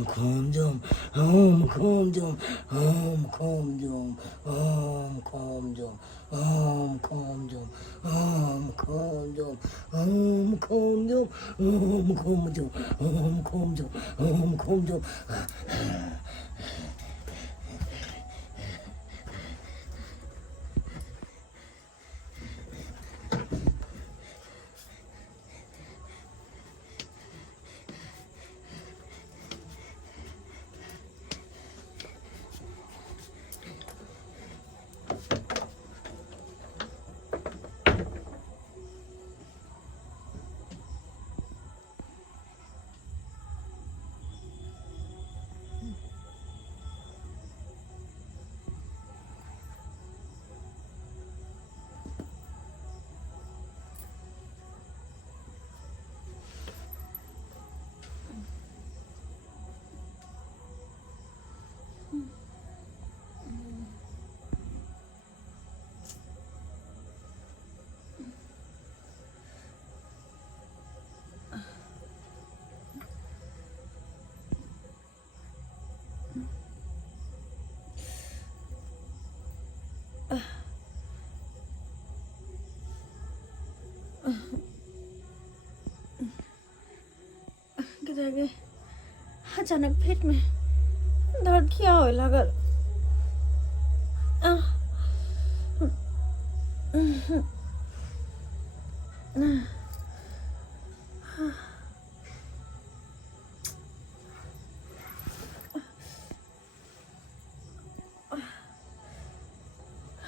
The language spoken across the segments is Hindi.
Om Jum, Om Om Jum, Om Om Jum, Om Om Jum, Om Om Jum, Om Om Jum, Om Om Jum, Om Om Jum, Om Om Jum, Om Om Jum. गिर अचानक पेट में दर्द किया हो लागल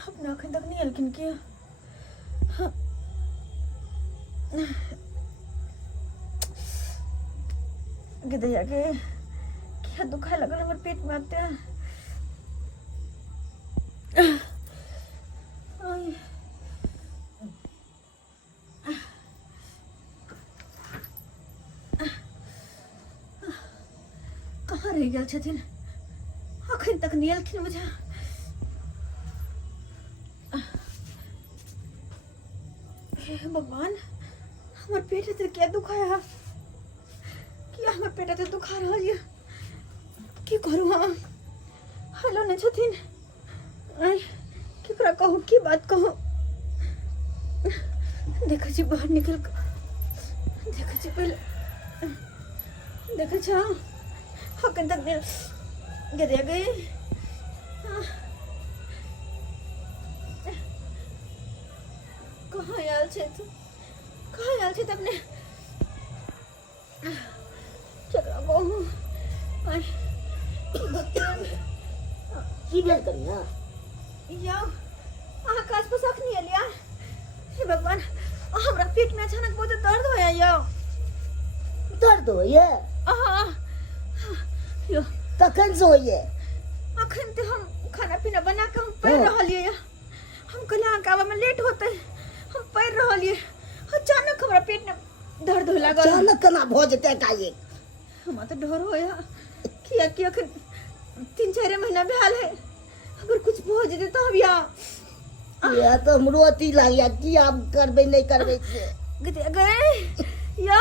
अपना अखन तक नहीं हल्किन किया गिदया के क्या दुखाए लगल हमर पेट में आते हैं कहाँ रह गया छथिन अखन तक नहीं हल्किन मुझे हे भगवान हमर पेट से क्या दुखाया क्या हमर पेट से दुखा रहा है की करूँ हाँ हेलो नहीं छथिन आई केकरा कहूँ की बात कहूँ देखा जी बाहर निकल देखा जी पहले देखा जी हाँ हकन तक दिल गिर गए कहाँ याल छे तू कहाँ याल छे तबने केकरा कहूँ आई की भेल कनिया या आकाश पर सख नहीं लिया हे भगवान हमरा पेट में अचानक बहुत दर्द होया यो दर्द होइए आहा यो कखन से होइए अखन ते हम खाना पीना बना के हम पढ़ रहलिए हम कहले आकावा में लेट होते हम पढ़ रहलिए अचानक हमरा पेट में दर्द हो लागल अचानक केना भ जेतै काये हम तो डर होया किया कि अखन 3-4 महीना भेल है अगर कुछ हो जेते तो हम या तो हमरो अथी लागया की आब करबे नहीं करबे से गए या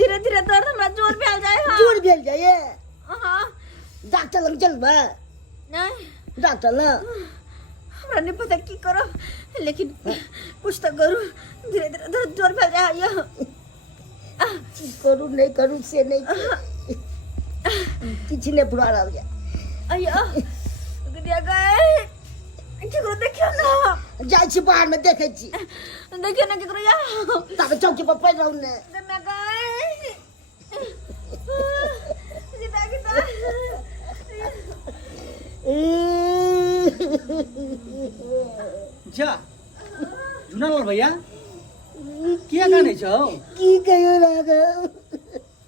धीरे धीरे दर्द हमरा जोर भेल जाए हां जोर भेल जाए हां डॉक्टर लग चलबा नहीं डॉक्टर ना हमरा नहीं पता की करो लेकिन कुछ तो करूं धीरे धीरे दर्द जोर भेल जाए या करू नहीं करू से नहीं किछ नहीं बुरा रह गया अया गदिया गए केकरो देखियो ना जाय छी बाहर में देखे छी देखियो ना केकरो या तब चौकी पर पड़ रहू ने मैं गए सीधा किता जा जुनालाल भैया किया गाने छौ की कहियो राघव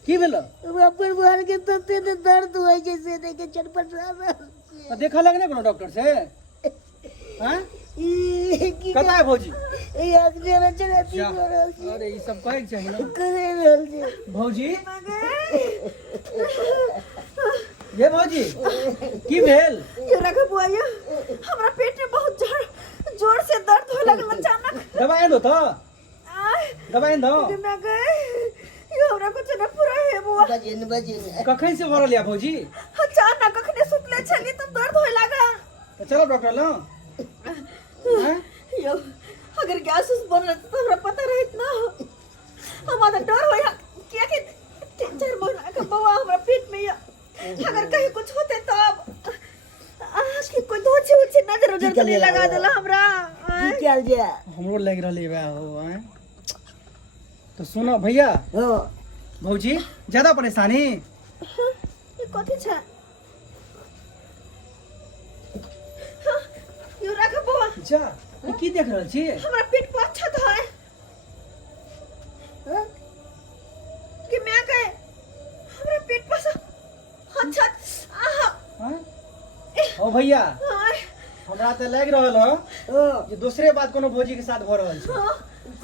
की भेलो अपन बुआर के तते ने दर्द होय जैसे देखे चटपट रह देखा लग कोनो डॉक्टर से हां की कता है भौजी ए अगले में चलती जा। हो रहल छी अरे ई सब कहे चाहिए ना करे रहल छी भौजी ये भौजी की भेल ये रखा बुआया हमरा पेट में बहुत जोर से दर्द हो लगल अचानक दवाई दो तो दवाई दो मैं गए यो हमरा कुछ न पूरा है बुआ बजिन बजिन कखन से भरल या भौजी अचानक कखने सुतले छली त दर्द होय लागा तो चलो डॉक्टर लो हैं यो अगर गैस उस बनल तो हमरा पता रहित ना हमरा डर होय क्या के 3-4 महीना का बवा हमरा पेट में या अगर कहीं कुछ होते तब आज के कोई धोछे उछे नजर उजर तो नहीं लगा देला हमरा की कैल जे हमरो लग रहले बा हो हैं तो सुनो भैया हां भौजी ज्यादा परेशानी ये कथि छ यो राख बवा जा ई की देख रहल छी हमरा पेट पर अच्छा था हां कि मैं कहे हमरा पेट पर अच्छा आहा हैं ओ भैया आय, हमरा त लग रहल हो हां जे दूसरे बात कोनो भौजी के साथ भ रहल छै हाँ,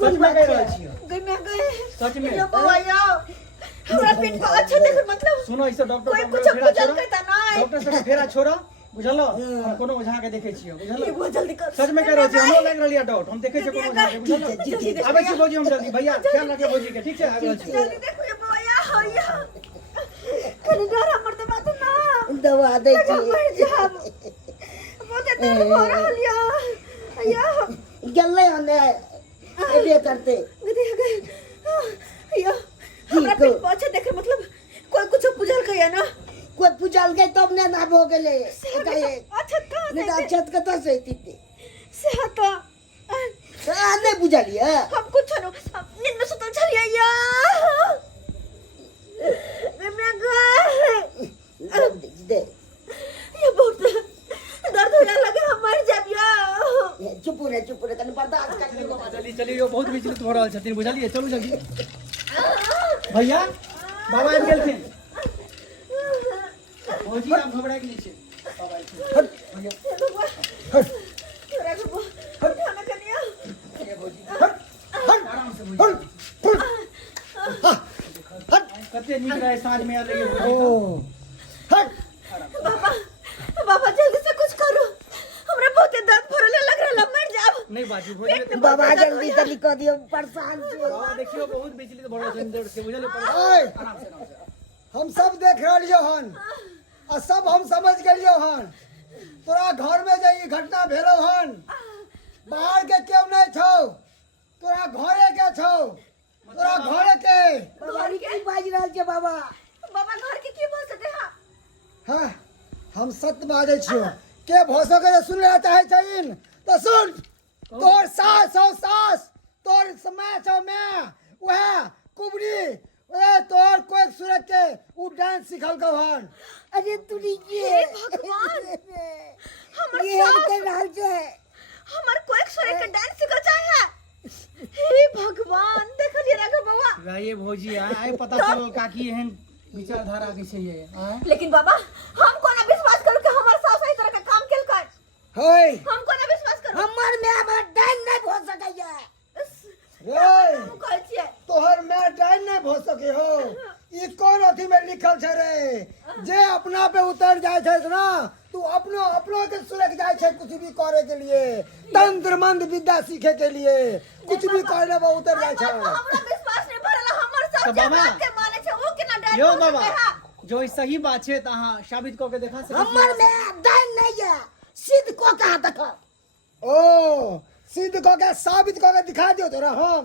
सच में कह रहल छी गई मैं गए सच में यो बवा यो हमरा पेट पर अच्छा देख मतलब सुनो इसे डॉक्टर कोई साहब कुछ के फेरा बुझल छोड़ो। कहता ना डॉक्टर साहब के फेरा छोड़ो बुझलो हम कोनो ओझा के देखे छियै ये बुझलो बहुत जल्दी कर सच में कह रहल छी हमरो लग रहलिया डाउट हम देखे छियै कोनो ओझा के बुझलो जी, जी, आबै छी भौजी हम जल्दी भैया ख्याल रखिए भौजी के ठीक छै आबै छी जल्दी देखो ये बवा या हो या कनी डर हमर तो बात ना दवा दे मर जाब बहुत दर्द हो रहल या या गल्ले हने एबे करते देख या हमरा पेट पर अच्छा देख मतलब कोई कुछ बुझल कहिया ना कोई पूछल गए तब ने ना हो गेले एकाएक अच्छा कहाँ नहीं से तो छत कत से थी सेहत नहीं बुझलिए हम कुछ न नींद में सुतल छलिए या मैं गए दे ये बहुत दर्द होने लगे हम मर जाब या चुप रहे तने बर्दाश्त कर ले चली चली यो बहुत विचलित भ रहल छथिन बुझलिए चलू जल्दी भैया बाबा आबि गेलखिन भौजी आप घबरा के नीचे बाबा आबि भैया तेरा को खाना कनिया ये भौजी आराम से भौजी कते नीक रहे साँझ में आ रही है भौजी ओ हट बाबा बाबा जल्दी से कुछ करो हमरा बहुत दर्द भरले लग रहला मर जाब नहीं बाजू भौजी बाबा जल्दी जल्दी कर दियो परेशान छी बाबा देखियो बहुत विचलित भ रहल छथिन देर से बुझलिए ओए! आराम से हम सब देख रहियो हन आ सब हम समझ गेलियो हन तोरा घर में जे ई घटना भेलो हन बाहर के केव नहीं छौ तोरा घरे के छौ तोरा घरे के बाबा की बाज रहल छै बाबा बाबा घर के की बोल सके हां हाँ हम सत्य बाजै छियो के भोसो के सुन ले चाहे छइन तो सुन तोर सास हो सास तोर समय छौ मैं वह कुबरी ए तोर कोई सूरत के उ डांस सिखल को हन अरे तुरी ये हे भगवान! हमर ये हम सास! कर रहल छै हमर कोई सोरे के डांस सिखल चाहे हे भगवान देखलिए राघव बाबा राये भौजी आए पता चलल काकी एहन विचारधारा के छै ये आए लेकिन बाबा हम कोना विश्वास करू कि हमर सास एही तरह के काम केलकै होय हम कोना विश्वास करू हमर में हमर डाइन नहीं हो सकैया रे हम कहै छियै तोहर मैं डाइन नहीं भो सके हो ई कौन अथी में लिखल छे रे जे अपना पे उतर जाए छे ना तू अपनो के सुरक जाए छे कुछ भी करे के लिए तंत्र मंत्र विद्या सीखे के लिए कुछ भी करे वो उतर जाए छे हमरा विश्वास नहीं भरला हमर सास तो जे बाबा, बात के माने छै ओ केना डांस यो बाबा जो ई सही बात छै त अहाँ साबित क के देखा सकै छी हमर में डाइन नहीं है सिद्ध को कहा देखो ओ सिद्ध को के साबित को के दिखा दियो तोरा हम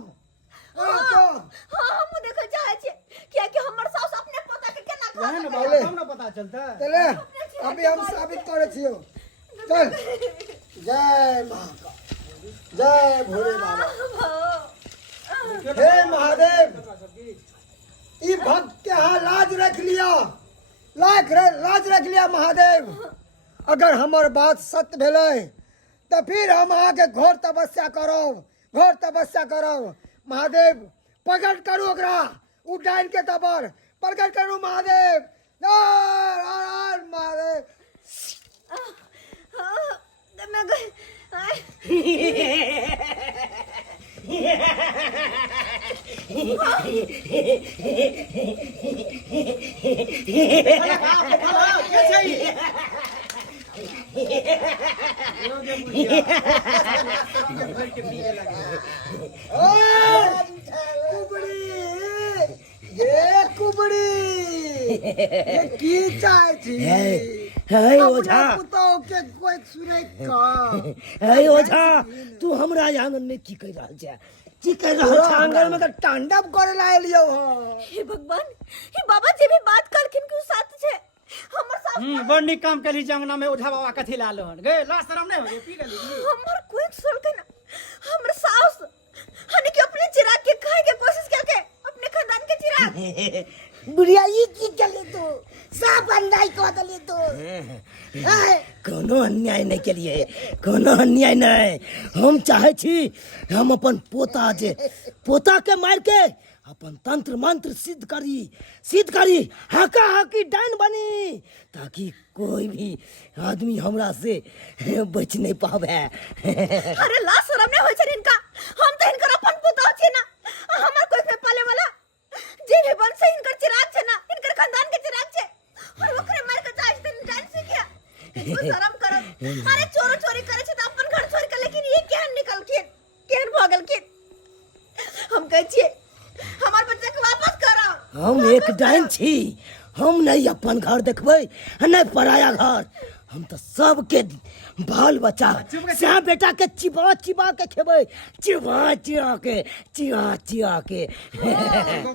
तो हां हम देखल चाहे छियै किया कि हमर सास अपने पोता के केना खा वह ना सकै बाबा तब ना पता चलता चले अभी हम साबित करे छियो चल जय महाकाल जय भोले बाबा हे महादेव ई भक्त के यहाँ लाज रख लिया लाज रख लिया महादेव अगर हमर बात सत्य भेलै तो फिर हम आगे घोर तपस्या करो महादेव प्रकट करू ओकरा उ डाइन के तबर प्रकट करू महादेव महादेव मैं गई के छै कुबड़ी ये ये की चाहे छी हे ओझा अपना पुतोह के कोई सुने का हे ओझा तू हमरा आंगन में की कह रहल छै की कह रहल तोरा छै आंगन में तो तांडव करे ला एलियो हो हे भगवान हे बाबा जे भी बात करखिन कि उ सच छै हमर सास बड़ नीक काम केली जंगना में ओझा बाबा कथी ला लो गे ला शरम नहीं होई पी गेली हमर कोई सुनके ना हमर सास हने के अपने चिराग के खाए के कोशिश करके अपने खानदान के चिराग बुढ़िया ये की चले तो सब अन्याय कह दले तो कोनो अन्याय नहीं केलिए कोनो अन्याय नहीं हम चाहे छी हम अपन पोता के मार के अपन तंत्र मंत्र सिद्ध करी हाका हाकी डाइन बनी ताकि कोई भी आदमी हमरा से बच नहीं पावे अरे ला शरम नहीं होय छै इनका हम तो इनकर अपन पुतोह छी ना हमर कोई पे पाले वाला जे भी बन से इनकर चिराग छै ना इनकर खानदान के चिराग छै और ओकरे मार के चाहे दिन जान से क्या इसको शर्म करो अरे चोरी करे छै त अपन घर छोड़ के लेकिन ये केहन निकल के केहन भागल के हम कहै छियै हमार बच्चा के वापस करो हम एक डाइन छी हम नहीं अपन घर देखबै नहीं पराया घर हम तो सबके बाल बच्चा से बेटा के चिबा के खेबै चिबा के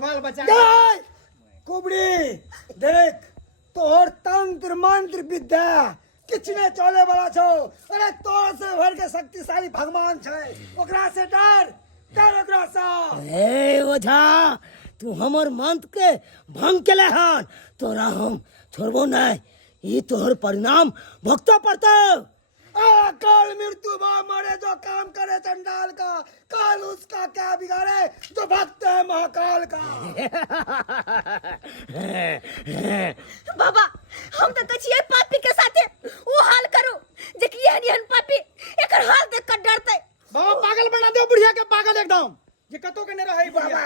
बाल बच्चा देख कुबड़ी देख तोहर तंत्र मंत्र विद्या किछ ने चले वाला छो अरे तोर से भर के शक्तिशाली भगवान छै ओकरा से डर ओकरा से ए ओझा तू हमर मंत्र के भंग केले हन तोरा हम छोड़बो नहीं ये तोहर परिणाम भुगतो पड़तो कल मृत्यु भाव मरे जो काम करे चंडाल का कल उसका क्या बिगाड़े जो भक्त है महाकाल का बाबा हम तो कछिए पापी के साथे वो हाल करू जे कि यहन पापी एकर हाल देख कर डरते बाबा पागल बना दो बुढ़िया के पागल एकदम जे कतो के नहीं रही बुढ़िया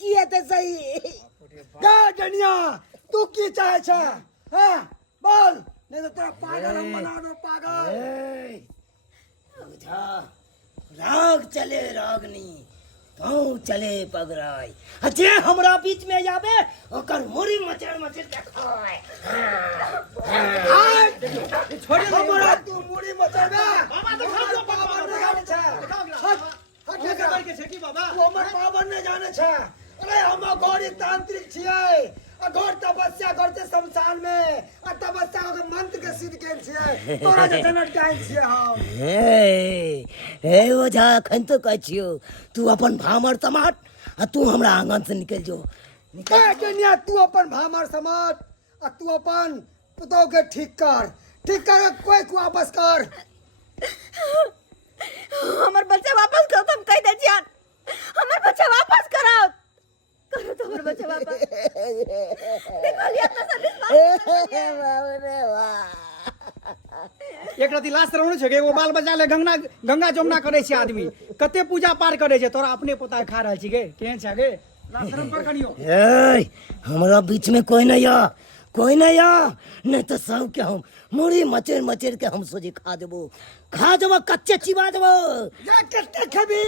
किए ते सही गा जनिया तू की चाहे छ हां बोल नहीं तो तेरा पागल हम बना दो पागल ओझा राग चले रागनी पाँव चले पगराई जे हमरा बीच में आवे ओकर मुरी मचर के खाए छोड़ दे हमरा तू मुड़ी मचाबे बाबा तो खा दो पावर नहीं जाने छ हट के कर के छकी बाबा तू हमर पावर नहीं जाने छ अरे हम गौरी तांत्रिक छियै अघोर तपस्या करते शमशान में आ तपस्या के मंत्र के सिद्ध केल छियै तोरा जे जनट जाय छियै हम हे ओझा अखन तो कह छियो तू अपन भामर समाट आ तू हमरा आंगन से निकल जो ए दुनिया तू अपन भामर समाट आ तू अपन पुतोह के ठीक कर कोई को वापस कर हमर बच्चा वापस करो तुम कह दे जान हमर बच्चा वापस करो तो हमर बच्चा वापस देखो लिया अपना एक राति लाश रहने छै एगो बाल बच्चा ले गंगा जमुना करे छै आदमी कते पूजा पार करे छै तोरा अपने पोता खा रहल छी गे केहन छै गे लाश शर्म कर कनियो ए हमरा बीच में कोई नहीं तो सब के हम मुड़ी मचर के हम सोझे खा देबो कच्चे चिबा देबो जा कते खबी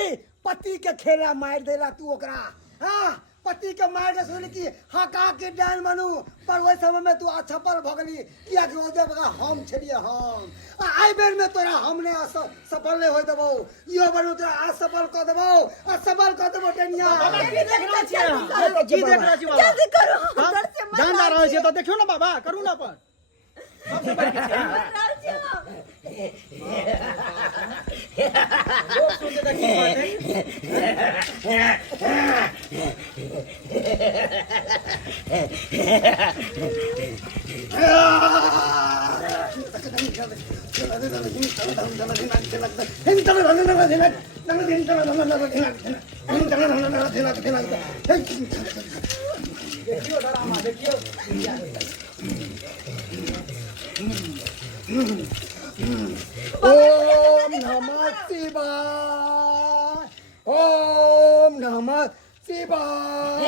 पति के खेला मार देला तू ओकरा हां पति के मार दे सुन की हका के डान बनू पर ओइ समय में तू अछपल भगली किया कि ओदे बगा हम छलिए हम आई बेर में तोरा हमने सफल नहीं होय देबो इहो बनू तोरा असफल क देबो टेनिया की देख रहल छी बाबा जल्दी करो घर से मत जान जा रहल छी तो देखियो ना बाबा करू ना पर सबसे बड़ के छै लोग सुन के की देखियो डरामा देखियो ओम नमः शिवाय ओम नमः शिवाय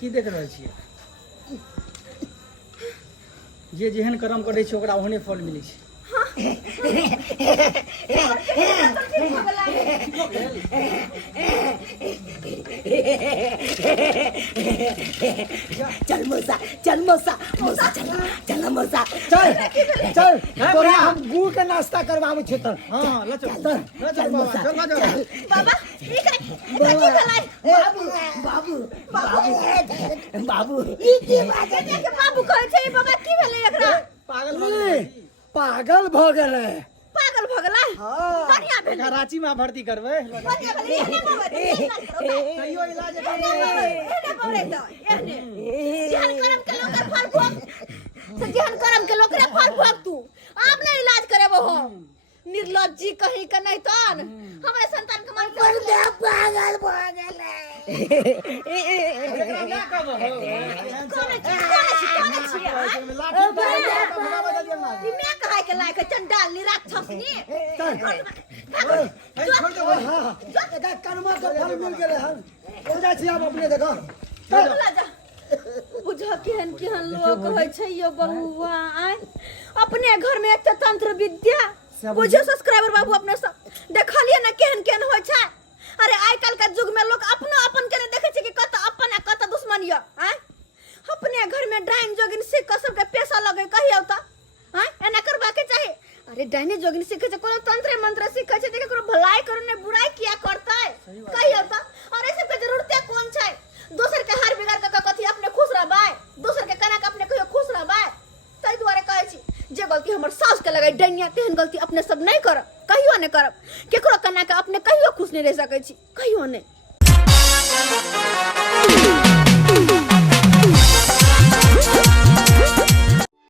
की देख रहल छियै? जे जेहन कर्म करै छै ओकरा ओहने फल मिलै छै। चल मौसा चल चल मौसा चल चल तोरा हम गुड़ के नाश्ता करवावे छै त हाँ ल चल चल चल बाबा चल चल बाबा ई की भेलै? बाबू बाबू बाबू बाबू के बाबू कहै छै बाबा की भेलै एकरा? पागल ई पागल भ गेलै। पागल भ गेलै? बढ़िया भेलै। एकरा रांची में भर्ती करबै। बढ़िया भेलै। एहने बाबा कहियो इलाज एहने बाबा तो एहने जेहन करम के लोक फल भोग से जेहन करम के लोक रे फल भोग तू आप नहीं इलाज करेबो हो निर्लज्जी कहीं के नहीं तन हमरे संतान के मन पर पागल भ गेलै एकरा ना कहबो हो। कोने छी ई मैं कहे के लायक चंडाल निराक्षसनी चल छोड़ दे भाई। हां एका कर्मा के फल मिल गेलै हन हो जाइ छी आप अपने देखो। चला जा बुझा केहन केहन लोग होइ छै यो बउआ आय अपने घर में एक तंत्र विद्या बुझो सब्सक्राइबर बाबू अपने सब देखलिए ना केहन केहन होइ छै। अरे आइ काल का युग में लोग अपनो अपन के देखे छै कि कत अपन आ कत दुश्मन य आय अपने घर में डाइन जोगिन सिख सब के पैसा लगे कहियो त आय एना करबा के चाहे। अरे डाइने जोगिन सीखे छै कोनो तंत्र मंत्र सीखे छै देखो भलाई करो ने बुराई किया करतै कहियो त। और ऐसे के जरूरत कौन छै? दोसर के हार बिगाड़ के कथि अपने खुश रहबै? दोसर के कना के अपने कहियो खुश रहबै? तै दुआरे कहै छी जे गलती हमर सास के लगे डैनिया तेहन गलती अपने सब नहीं करब कहियो नहीं करब। केकरो कना के अपने कहियो खुश नहीं रह सकै छी कहियो नहीं।